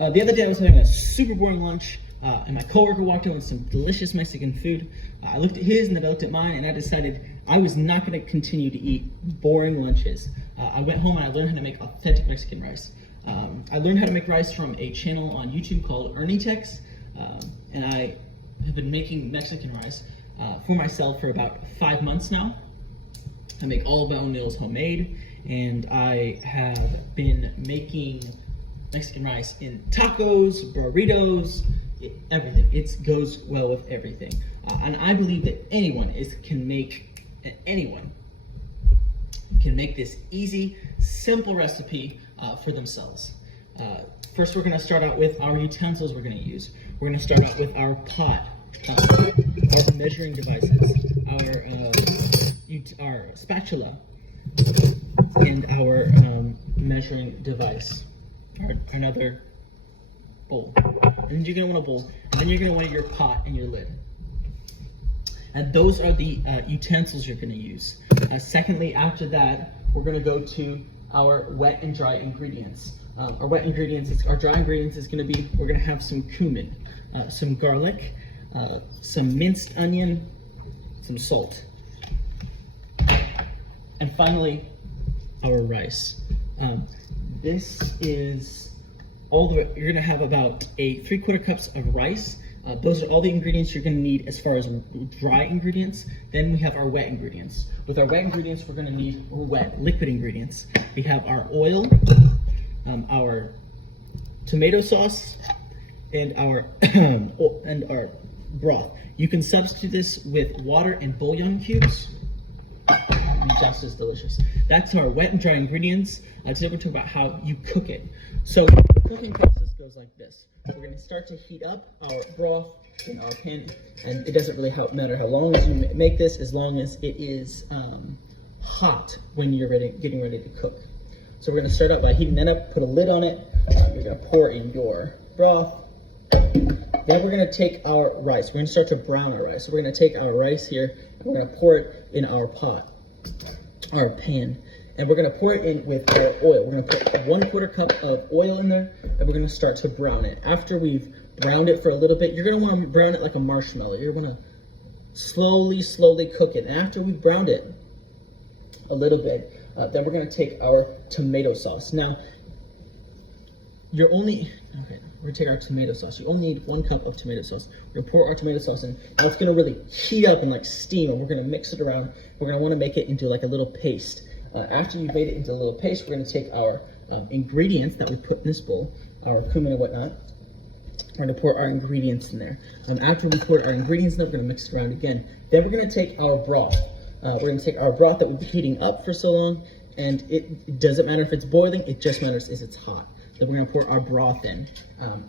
The other day I was having a super boring lunch, and my coworker walked in with some delicious Mexican food. I looked at his and then I looked at mine, and I decided I was not going to continue to eat boring lunches. I went home and I learned how to make authentic Mexican rice. I learned how to make rice from a channel on YouTube called Arnytex, and I have been making Mexican rice for myself for about 5 months now. I make all of my own meals homemade, and I have been making Mexican rice in tacos, burritos, everything. It goes well with everything. And I believe that anyone can make this easy, simple recipe for themselves. First, we're going to start out with our utensils we're going to use. We're going to start out with our pot, our measuring devices, our spatula, and our measuring device, or another bowl. And then you're going to want a bowl, and then you're going to want your pot and your lid. And those are the utensils you're going to use. Secondly, after that, we're going to go to our wet and dry ingredients. Our dry ingredients is going to be, we're going to have some cumin, some garlic, some minced onion, some salt. And finally, our rice. This is you're going to have about 3/4 cups of rice. Those are all the ingredients you're going to need as far as dry ingredients. Then we have our wet ingredients. With our wet ingredients, we're going to need wet liquid ingredients. We have our oil, our tomato sauce, and our broth. You can substitute this with water and bouillon cubes. Just as delicious. That's our wet and dry ingredients. Today we're talking about how you cook it. So the cooking process goes like this. We're going to start to heat up our broth in our pan, and it doesn't really matter how long as you make this, as long as it is hot when you're getting ready to cook. So we're going to start out by heating that up, put a lid on it. You're going to pour in your broth. Then we're going to take our rice. We're going to start to brown our rice. So we're going to take our rice here, and we're going to pour it in our pot, our pan, and we're going to pour it in with our oil. We're going to put 1/4 cup of oil in there, and we're going to start to brown it. After we've browned it for a little bit, you're going to want to brown it like a marshmallow. You're going to slowly cook it. And after we've browned it a little bit, then we're going to take our tomato sauce. Now, we're going to take our tomato sauce. You only need 1 cup of tomato sauce. We're going to pour our tomato sauce in. Now it's going to really heat up and like steam, and we're going to mix it around. We're going to want to make it into like a little paste. After you've made it into a little paste, we're going to take our ingredients that we put in this bowl, our cumin and whatnot. We're going to pour our ingredients in there. After we pour our ingredients in there, we're going to mix it around again. Then we're going to take our broth. We're going to take our broth that we've been heating up for so long, and it doesn't matter if it's boiling, it just matters if it's hot. Then we're going to pour our broth in.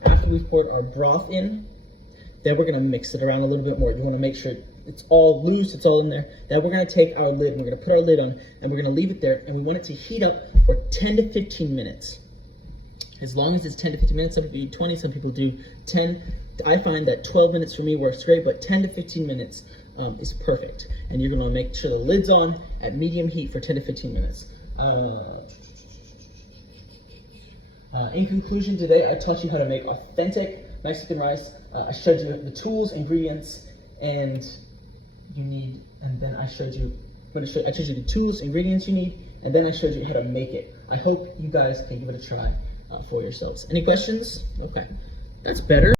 After we've poured our broth in, then we're going to mix it around a little bit more. You want to make sure it's all loose, it's all in there. Then we're going to take our lid, and we're going to put our lid on, and we're going to leave it there, and we want it to heat up for 10 to 15 minutes. As long as it's 10 to 15 minutes, some people do 20, some people do 10. I find that 12 minutes for me works great, but 10 to 15 minutes is perfect. And you're going to make sure the lid's on at medium heat for 10 to 15 minutes. In conclusion, today I taught you how to make authentic Mexican rice. I showed you the tools, ingredients, and then I showed you the tools, ingredients you need, and then I showed you how to make it. I hope you guys can give it a try for yourselves. Any questions? Okay, that's better.